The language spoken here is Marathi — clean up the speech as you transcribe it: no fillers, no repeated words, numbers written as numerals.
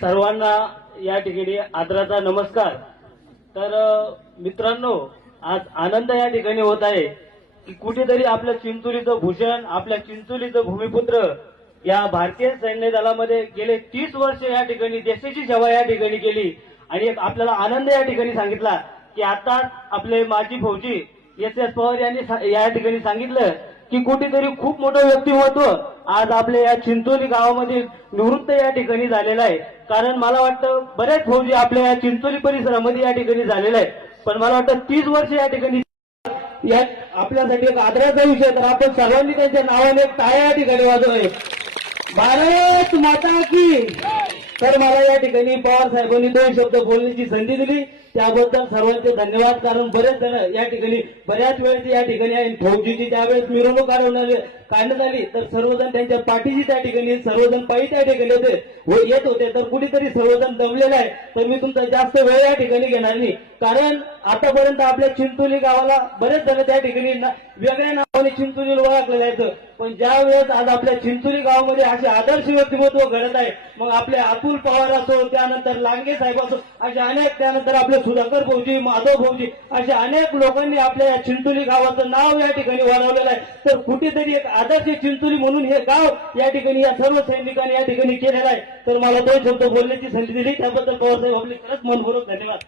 सर्वांना या ठिकाणी आदराचा नमस्कार। तर मित्रांनो, आज आनंद या ठिकाणी होत आहे की कुठेतरी आपल्या चिंचोलीचं भूषण, आपल्या चिंचोलीचं भूमिपुत्र या भारतीय सैन्य दलामध्ये गेले 30 वर्ष या ठिकाणी देशाची सेवा या ठिकाणी केली आणि एक आपल्याला आनंद या ठिकाणी सांगितला की आता आपले माजी फौजी एस पवार यांनी या ठिकाणी सांगितलं की कुठेतरी खूप मोठं व्यक्तिमत्व आज आपल्या या चिंचोली गावामध्ये निवृत्त या ठिकाणी झालेलं आहे। कारण मला वाटतं बरेच फौजी आपल्या या चिंचोली परिसरामध्ये या ठिकाणी झालेले आहे, पण मला वाटतं 30 वर्ष या ठिकाणी या आपल्यासाठी एक आदराचा विषय। तर आपण सर्वांनी त्यांच्या नावाने एक टाळ्या या ठिकाणी वाजवूया। भारत माता की। तर मला या ठिकाणी पवार साहेबांनी 2 शब्द बोलण्याची संधी दिली, त्याबद्दल सर्वांचे धन्यवाद। कारण बरेच जण या ठिकाणी बऱ्याच वेळेस या ठिकाणी आहे, फौजीची ज्यावेळेस मिरवणूक काढण्यात आली तर सर्वजण त्यांच्या पाठीशी त्या ठिकाणी, सर्वजण पायी त्या ठिकाणी येत होते। तर कुठेतरी सर्वजण दमलेले आहे, तर मी तुमचा जास्त वेळ या ठिकाणी घेणार नाही। कारण आतापर्यंत आपल्या चिंचोली गावाला बरेच जण त्या ठिकाणी वेगळ्या नावाने चिंचोलीला ओळखलं जायचं, पण ज्या वेळेस आज आपल्या चिंचोली गावामध्ये असे आदर्श व्यक्तिमत्व घडत आहे, मग आपले अतुल पवार असो, त्यानंतर लांगे साहेब असो, असे अनेक, त्यानंतर आपले सुधाकर फौजी, माधव फौजी, असे अनेक लोकांनी आपल्या चिंचोली गावाचं नाव या ठिकाणी वाढवलेलं आहे। तर कुठेतरी एक आदर्श चिंचोली म्हणून हे गाव या ठिकाणी या सर्व सैनिकांनी या ठिकाणी केलेलं आहे। तर मला 2 शब्द बोलण्याची संधी दिली, त्याबद्दल पवार साहेब आपले खरंच मनपूर्वक धन्यवाद।